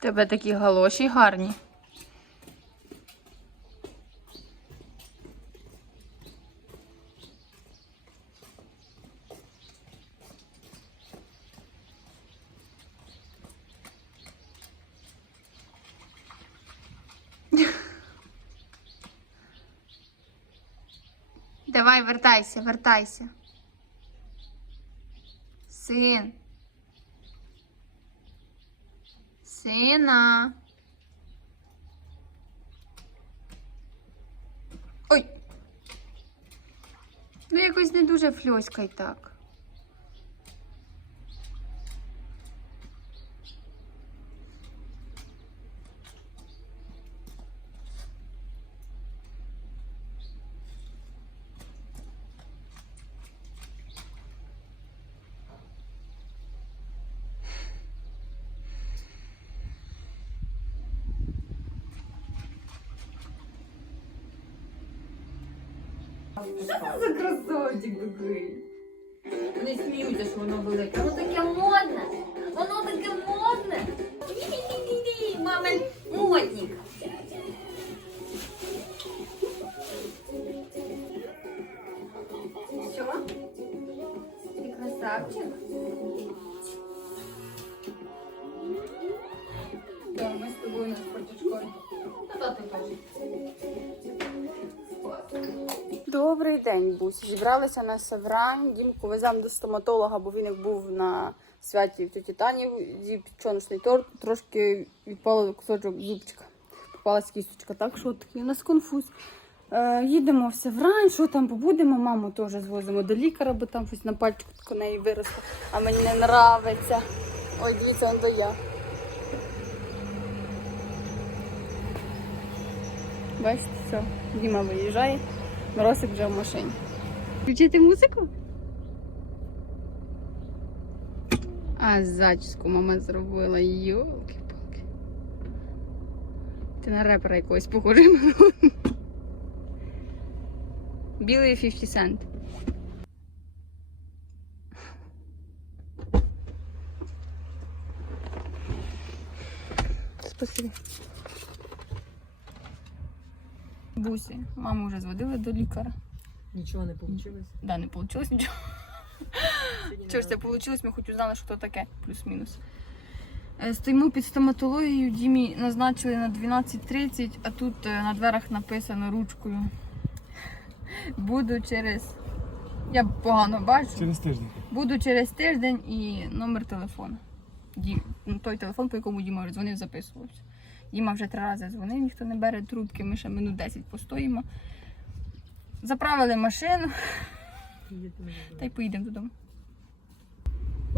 Тебе такі галоші гарні. Давай, вертайся, вертайся. Син. Сина. Ой. Ну, якось не дуже фльоська й так. За красавчик такий? Вони сміються, що воно велике. Воно таке модне. Воно таке модне. Мамин модник. Що? Ти красавчик? Да, ми з тобою на спортичкові. Та ти теж. День, Бусь. Зібралися на Севрань. Дімку веземо до стоматолога, бо він як був на святі в тіті Тані, з'їв торт, трошки відпало кусочок зубчика. Попалась кісточка, так що такий у нас конфуз. Е, їдемо в Севрань, що там побудемо, маму теж звозимо до лікаря, бо там щось на пальчику тако неї виросло, а мені не нравиться. Ой, дивіться, он до я. Бачите, все, Діма виїжджає. Моросик вже в машині. Включити музику? А зачіску мама зробила. Йолки-палки. Ти на репера якогось похожий. Білий 50 Cent. Спасибо. Бусі, маму вже зводили до лікаря. Нічого не вийшло. Да, не вийшло нічого. Чого ж це вийшло, ми хоч узнали, що то таке, плюс-мінус. Е, Стоїмо під стоматологією, Дімі назначили на 12.30, а тут е, на дверях написано ручкою. Буду через. Я погано бачу. Через тиждень. Буду через тиждень і номер телефону. Ді... ну, Той телефон, по якому Діма дзвонив, записувався. Діма вже три рази дзвонив, ніхто не бере трубки, ми ще минут 10 постоїмо. Заправили машину та й поїдемо додому.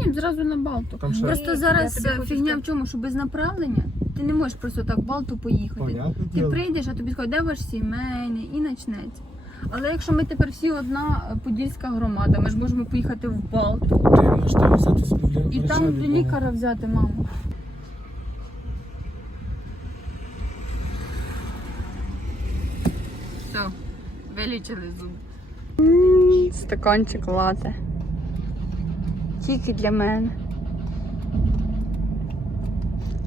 Ні, зразу на Балту. Там ще- Просто зараз е, фігня в чому, що без направлення ти не можеш просто так в Балту поїхати. Понятне Ти діло. прийдеш, а тобі скажуть, де ваш сімейний, і почнеться. Але якщо ми тепер всі одна е, подільська громада, ми ж можемо поїхати в Балту Ти можеш там взяти собі для і там до лікаря взяти маму. Все, вилічили зуб. Стаканчик лате. Тільки для мене.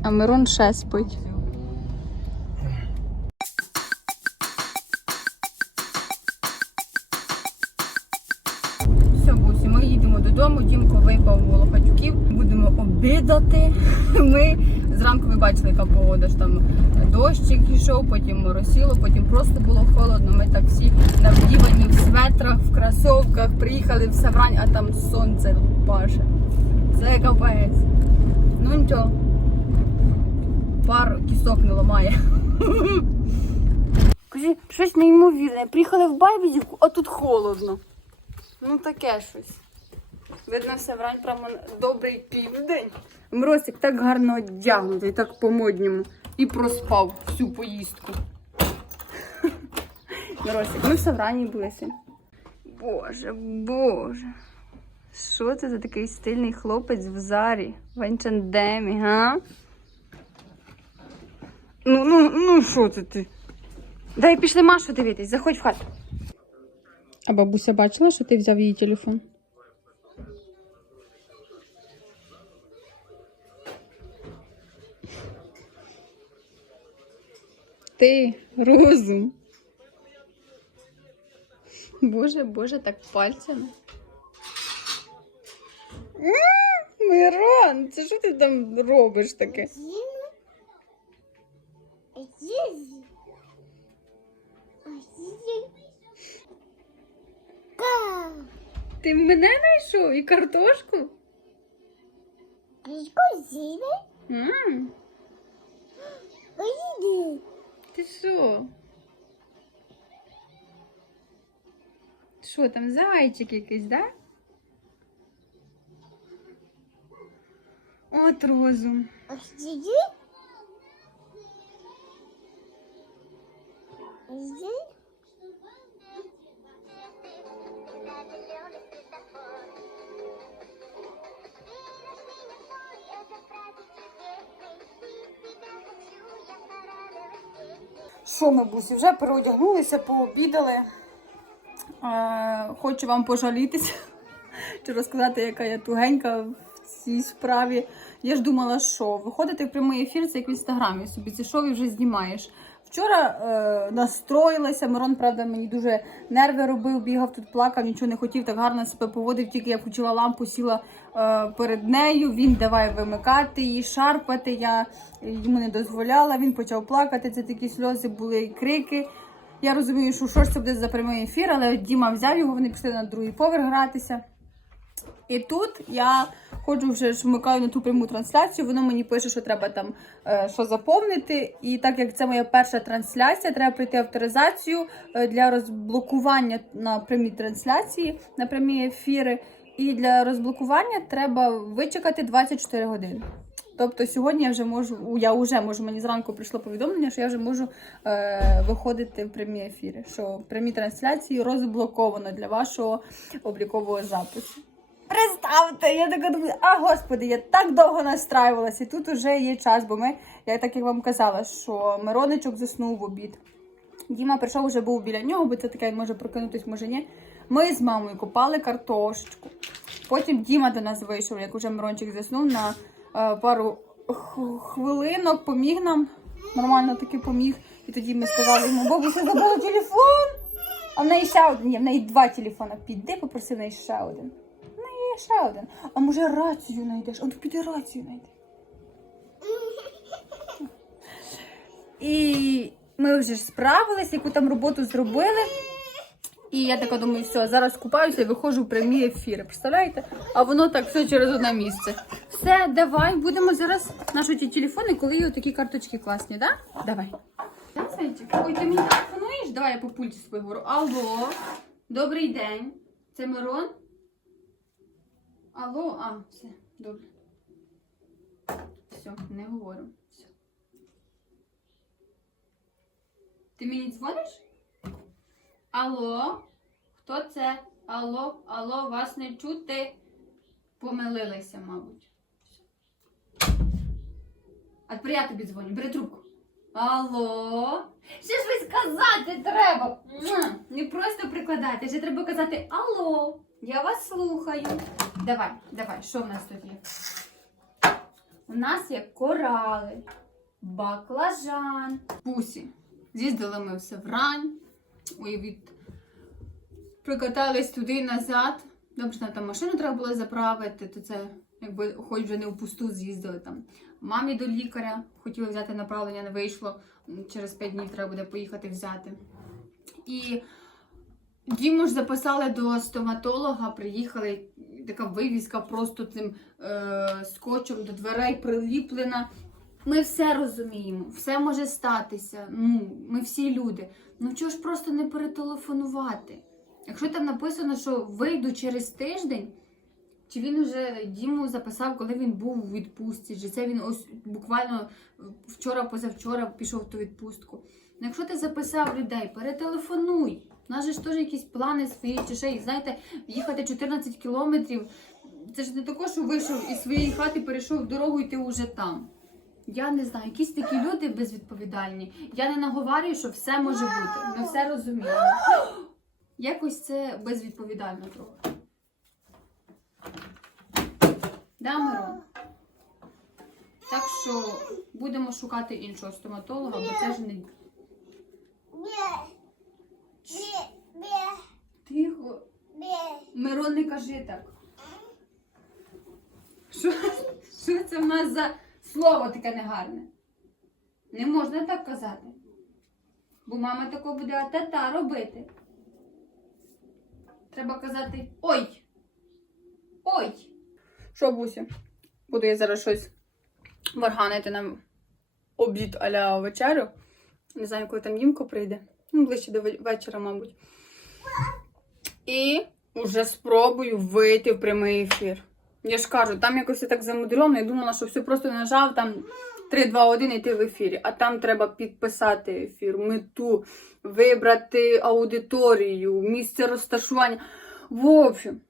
А Мирон ще спить. Бачили, яка погода ж там дощик йшов, потім моросило, потім просто було холодно. Ми так всі навдівані в светрах, в кросовках, приїхали в Саврань, а там сонце паше. Це капець. Ну нічого. Пар кісок не ламає. Кажи, щось неймовірне. Приїхали в Байбідівку, а тут холодно. Ну таке щось. Видно, все врань прямо добрий південь. Мросик так гарно одягнутий, так по-модньому. І проспав всю поїздку. Мросик, ми в Саврані були. Боже, боже. Що це за такий стильний хлопець в зарі? В H&M, га? Ну, ну, ну, що це ти? Дай пішли Машу дивитись, заходь в хату. А бабуся бачила, що ти взяв її телефон? Ти, розум. Боже, боже, так пальцями. Мирон, це що ти там робиш таке? Ти мене знайшов і картошку? М, Ти що? Що там, зайчик якийсь, да? От розум. Що ми, бусі, вже переодягнулися, пообідали. Хочу вам пожалітися чи розказати, яка я тугенька в цій справі. Я ж думала, що виходити в прямий ефір, це як в інстаграмі, собі зійшов і вже знімаєш. Вчора е, настроїлася. Мирон, правда, мені дуже нерви робив, бігав тут, плакав, нічого не хотів, так гарно себе поводив. Тільки я включила лампу, сіла е, перед нею. Він давай вимикати її, шарпати. Я йому не дозволяла. Він почав плакати. Це такі сльози були і крики. Я розумію, що що ж це буде за прямий ефір, але Діма взяв його, вони пішли на другий поверх гратися. І тут я ходжу вже ж вмикаю на ту пряму трансляцію. Воно мені пише, що треба там е, що заповнити. І так як це моя перша трансляція, треба пройти авторизацію е, для розблокування на прямій трансляції, на прямі ефіри. І для розблокування треба вичекати 24 години. Тобто сьогодні я вже можу, я вже можу, мені зранку прийшло повідомлення, що я вже можу е, виходити в прямі ефіри, що прямі трансляції розблоковано для вашого облікового запису. Представте, я така думаю, а господи, я так довго настраювалася, і тут уже є час, бо ми, я так як вам казала, що Мироничок заснув в обід. Діма прийшов, вже був біля нього, бо це таке може прокинутись, може ні. Ми з мамою копали картошечку. Потім Діма до нас вийшов, як уже Мирончик заснув на е, пару хвилинок, поміг нам. Нормально таки поміг. І тоді ми сказали йому, бабуся забула телефон. А в неї ще один є, в неї два телефони. Піди, попроси в неї ще один. Є ще один. А може рацію знайдеш? А ну піди рацію знайди. І ми вже справились, яку там роботу зробили. І я така думаю, все, зараз купаюся і виходжу в прямі ефіри. Представляєте? А воно так все через одне місце. Все, давай, будемо зараз наші ті телефони, коли є такі карточки класні, да? Давай. Ой, ти мені телефонуєш? Давай я по пульті свою. Алло, добрий день. Це Мирон? Алло, а, все, добре. Все, не говорю. Все. Ти мені дзвониш? Алло, хто це? Алло, алло, вас не чути. Помилилися, мабуть. А тепер я тобі дзвоню, бери трубку. Алло. Ще ж ви сказати треба. Не просто прикладати, ще треба казати Алло, я вас слухаю. Давай, давай, що в нас тут є? У нас є корали, баклажан, пусі. З'їздили ми все врань. Від... Прикатались туди і назад. Добре, що там машину треба було заправити, то це якби хоч вже не впусту з'їздили там. Мамі до лікаря хотіли взяти направлення, не вийшло. Через 5 днів треба буде поїхати взяти. І Діму ж записали до стоматолога, приїхали, така вивіска просто цим е, скотчем до дверей приліплена. Ми все розуміємо, все може статися. Ну, ми всі люди. Ну чого ж просто не перетелефонувати? Якщо там написано, що вийду через тиждень, чи він уже Діму записав, коли він був у відпустці, чи це він ось буквально вчора-позавчора пішов в ту відпустку. Ну, якщо ти записав людей, перетелефонуй. У нас же ж теж якісь плани свої, чи ще, знаєте, їхати 14 кілометрів. Це ж не тако, що вийшов із своєї хати, перейшов дорогу, і ти вже там. Я не знаю, якісь такі люди безвідповідальні. Я не наговарюю, що все може бути. Ми все розуміємо. Якось це безвідповідально трохи. Да, Мирон? Так що будемо шукати іншого стоматолога, бо це ж не, Тихо. Мирон, не кажи так. Що, що це в нас за слово таке негарне? Не можна так казати. Бо мама тако буде а-та-та робити. Треба казати ой. Ой. Що, Буся? Буду я зараз щось варганити на обід аля вечерю. Не знаю, коли там Дімко прийде. Ну, ближче до вечора, мабуть. І вже спробую вийти в прямий ефір. Я ж кажу, там якось я так замудрено, я думала, що все просто нажав там 3, 2, 1 і ти в ефірі. А там треба підписати ефір, мету, вибрати аудиторію, місце розташування. В общем,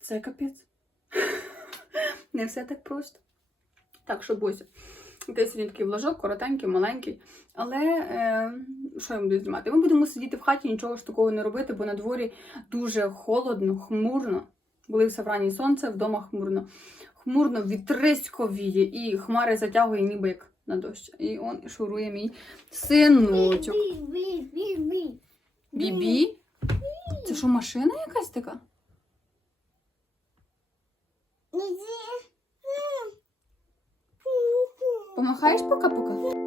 це капець. Не все так просто. Так, що Буся. Ти сьогодні такий вложок, коротенький, маленький. Але е, що я буду знімати? Ми будемо сидіти в хаті, нічого ж такого не робити, бо на дворі дуже холодно, хмурно. Були в Саврані сонце, вдома хмурно. Хмурно, вітрисько віє, і хмари затягує ніби як на дощ. І он шурує мій синочок. Бібі? Це що, машина якась така? Помахаєш пока-пока?